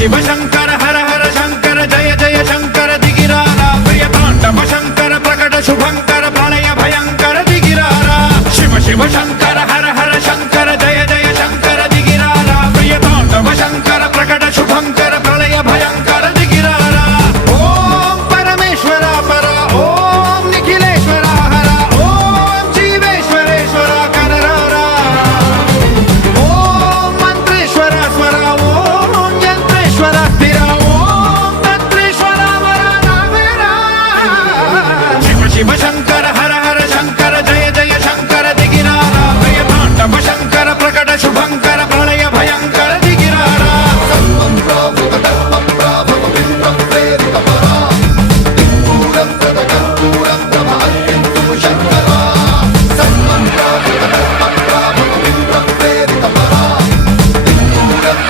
शिव शंकर हर हर शंकर जय जय शंकर दिगिरारा प्रिय तांडव शंकर प्रकट शुभंकर प्रलय भयंकर दिगिरारा शिव शिव शंकर